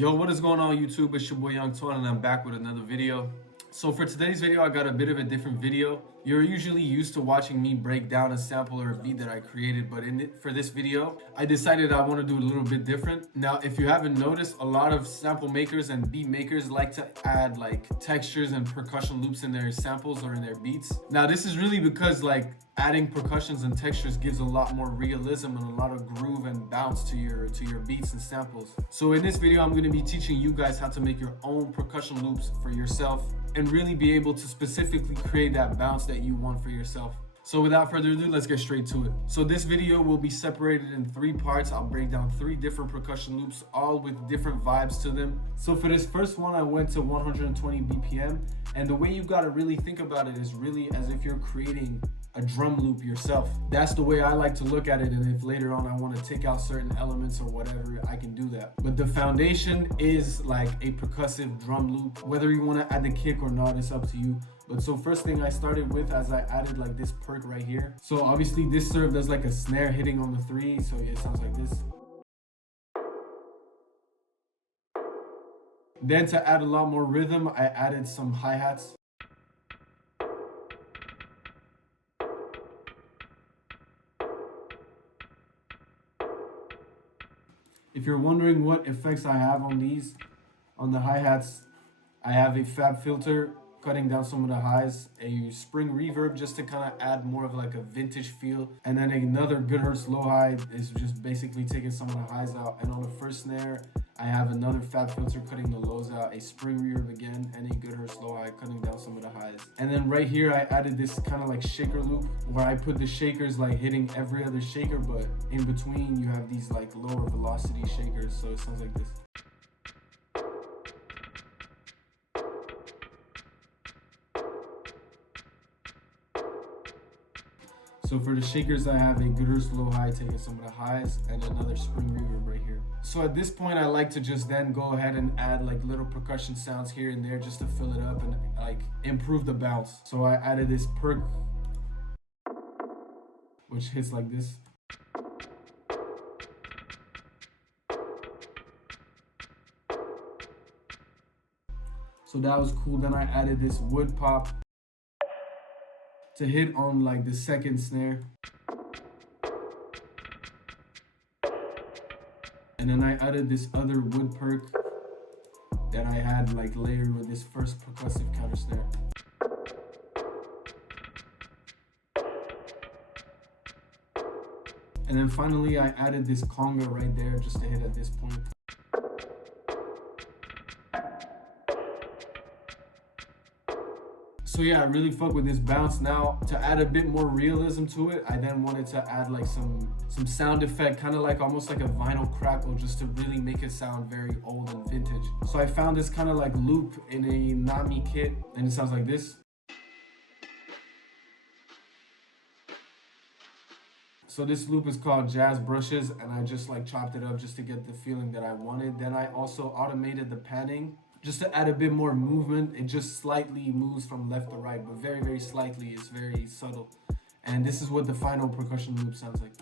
Yo, what is going on YouTube? It's your boy Young Twan and I'm back with another video. So for today's video, I got a bit of a different video. You're usually used to watching me break down a sample or a beat that I created, but for this video, I decided I want to do a little bit different. Now, if you haven't noticed, a lot of sample makers and beat makers like to add like textures and percussion loops in their samples or in their beats. Now, this is really because like adding percussions and textures gives a lot more realism and a lot of groove and bounce to your beats and samples. So in this video, I'm going to be teaching you guys how to make your own percussion loops for yourself and really be able to specifically create that bounce that you want for yourself. So without further ado, let's get straight to it. So this video will be separated in 3 parts. I'll break down 3 different percussion loops, all with different vibes to them. So for this first one, I went to 120 BPM. And the way you gotta really think about it is really as if you're creating a drum loop yourself. That's the way I like to look at it, and if later on I want to take out certain elements or whatever, I can do that. But the foundation is like a percussive drum loop. Whether you want to add the kick or not, it's up to you. But so first thing I started with, as I added like this perc right here. So obviously this served as like a snare hitting on the 3, so yeah, it sounds like this. Then to add a lot more rhythm, I added some hi-hats. If you're wondering what effects I have on these, on the hi-hats, I have a fab filter cutting down some of the highs, a spring reverb just to kind of add more of like a vintage feel, and then another good hertz low high is just basically taking some of the highs out. And on the first snare, I have another fab filter cutting the lows out, a spring reverb again, and a good hertz low high cutting down some of the highs. And then right here, I added this kind of like shaker loop where I put the shakers like hitting every other shaker, but in between you have these like lower velocity shakers, so it sounds like this. So for the shakers, I have a good hertz low high taking some of the highs and another spring reverb right here. So at this point, I like to just then go ahead and add like little percussion sounds here and there just to fill it up and like improve the bounce. So I added this perc, which hits like this. So that was cool. Then I added this wood pop to hit on like the second snare. And then I added this other wood perc that I had like layered with this first percussive counter snare. And then finally I added this conga right there just to hit at this point. So yeah, I really fuck with this bounce. Now to add a bit more realism to it, I then wanted to add like some sound effect, kind of like almost like a vinyl crackle, just to really make it sound very old and vintage. So I found this kind of like loop in a Nami kit, and it sounds like this. So this loop is called Jazz Brushes, and I just like chopped it up just to get the feeling that I wanted. Then I also automated the panning just to add a bit more movement. It just slightly moves from left to right, but very, very slightly. It's very subtle. And this is what the final percussion loop sounds like.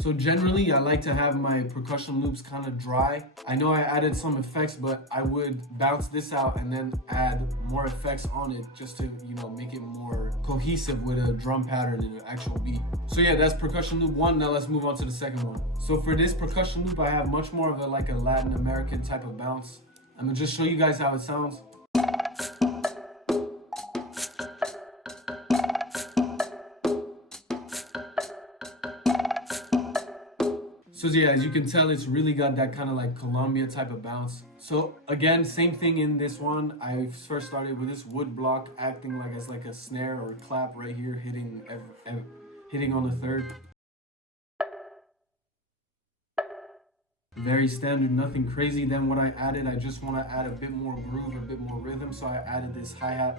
So generally, I like to have my percussion loops kind of dry. I know I added some effects, but I would bounce this out and then add more effects on it just to, you know, make it more cohesive with a drum pattern and an actual beat. So yeah, that's percussion loop 1. Now let's move on to the second one. So for this percussion loop, I have much more of a like a Latin American type of bounce. I'm gonna just show you guys how it sounds. So yeah, as you can tell, it's really got that kind of like Colombia type of bounce. So again, same thing in this one. I first started with this wood block acting like as like a snare or a clap right here, hitting on the 3rd. Very standard, nothing crazy. Then what I added, I just want to add a bit more groove, a bit more rhythm. So I added this hi-hat.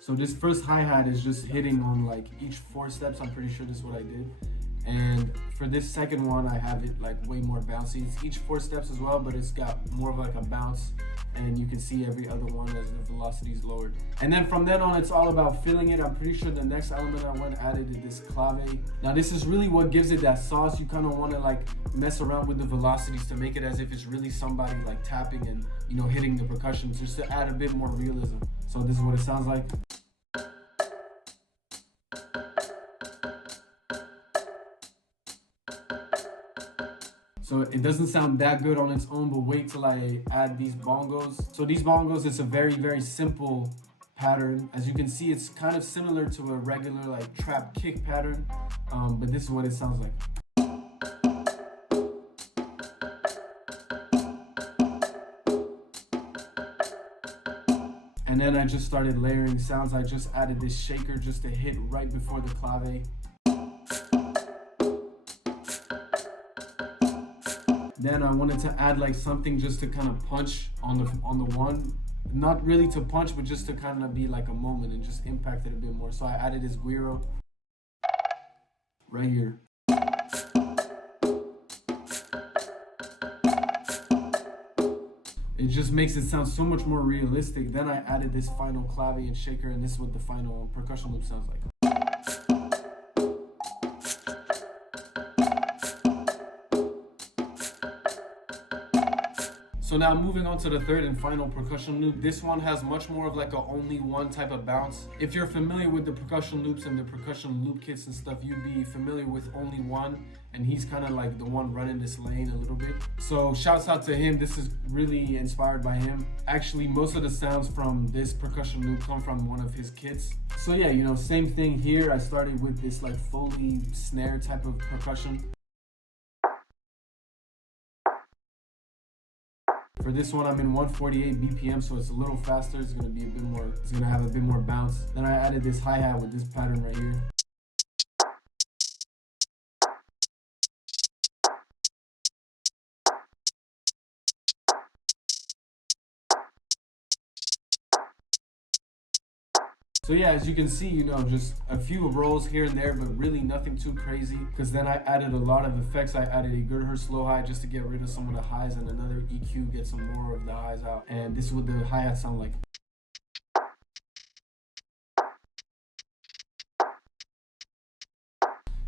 So this first hi-hat is just hitting on like each 4 steps. I'm pretty sure this is what I did. And For this second one, I have it like way more bouncy. It's each 4 steps as well, but it's got more of like a bounce, and you can see every other one as the velocity is lowered. And then from then on, it's all about filling it. I'm pretty sure the next element I went added is this clave. Now this is really what gives it that sauce. You kind of want to like mess around with the velocities to make it as if it's really somebody like tapping and, you know, hitting the percussion, just to add a bit more realism. So this is what it sounds like. So it doesn't sound that good on its own, but wait till I add these bongos. So these bongos, it's a very, very simple pattern. As you can see, it's kind of similar to a regular like trap kick pattern, but this is what it sounds like. And then I just started layering sounds. I just added this shaker just to hit right before the clave. Then I wanted to add like something just to kind of punch on the one, not really to punch, but just to kind of be like a moment and just impact it a bit more. So I added this guiro right here. It just makes it sound so much more realistic. Then I added this final clave and shaker, and this is what the final percussion loop sounds like. So now moving on to the third and final percussion loop. This one has much more of like a only one type of bounce. If you're familiar with the percussion loops and the percussion loop kits and stuff, you'd be familiar with only one, and he's kind of like the one running this lane a little bit. So shouts out to him. This is really inspired by him. Actually, most of the sounds from this percussion loop come from one of his kits. So yeah, you know, same thing here. I started with this like Foley snare type of percussion. For this one, I'm in 148 BPM, so it's a little faster. It's gonna be a bit more, it's gonna have a bit more bounce. Then I added this hi-hat with this pattern right here. So yeah, as you can see, you know, just a few rolls here and there, but really nothing too crazy. Because then I added a lot of effects. I added a good Hertz low hi just to get rid of some of the highs, and another EQ, get some more of the highs out. And this is what the hi-hat sound like.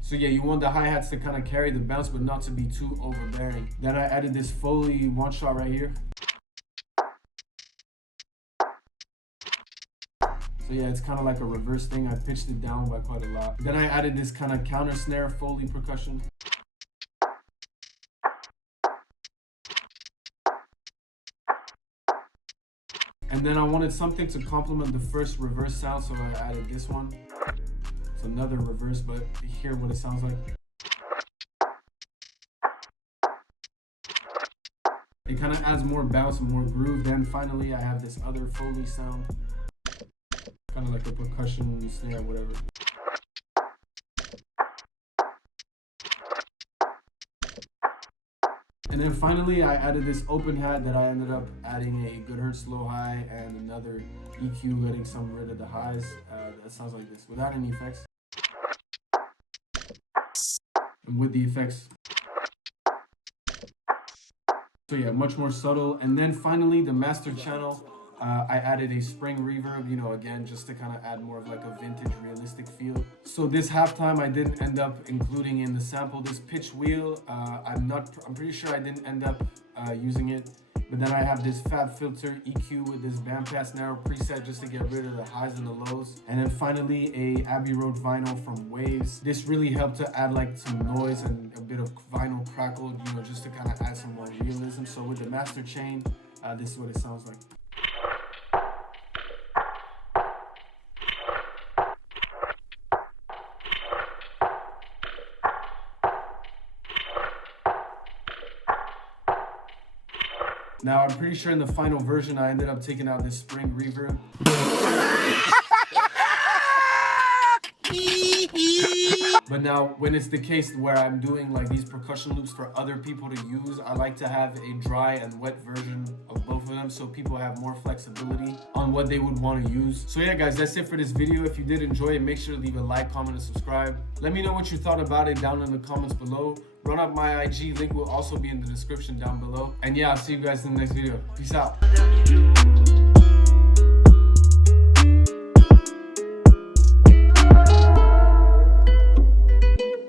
So yeah, you want the hi-hats to kind of carry the bounce, but not to be too overbearing. Then I added this Foley one shot right here. So yeah, it's kind of like a reverse thing. I pitched it down by quite a lot. Then I added this kind of counter snare Foley percussion. And then I wanted something to complement the first reverse sound, so I added this one. It's another reverse, but hear what it sounds like. It kind of adds more bounce and more groove. Then finally, I have this other Foley sound. Kind of like a percussion snare, whatever. And then finally, I added this open hat that I ended up adding a good Hertz low hi and another EQ, getting some rid of the highs. That sounds like this, without any effects. And with the effects. So yeah, much more subtle. And then finally, the master channel. I added a spring reverb, you know, again, just to kind of add more of like a vintage realistic feel. So this halftime, I didn't end up including in the sample this pitch wheel. I'm pretty sure I didn't end up using it. But then I have this Fab Filter EQ with this bandpass narrow preset just to get rid of the highs and the lows. And then finally a Abbey Road vinyl from Waves. This really helped to add like some noise and a bit of vinyl crackle, you know, just to kind of add some more realism. So with the master chain, this is what it sounds like. Now, I'm pretty sure in the final version, I ended up taking out this spring reverb. But now when it's the case where I'm doing like these percussion loops for other people to use, I like to have a dry and wet version of both of them so people have more flexibility on what they would want to use. So yeah guys, that's it for this video. If you did enjoy it, make sure to leave a like, comment, and subscribe. Let me know what you thought about it down in the comments below. Run up my IG, link will also be in the description down below. And yeah, I'll see you guys in the next video. Peace out.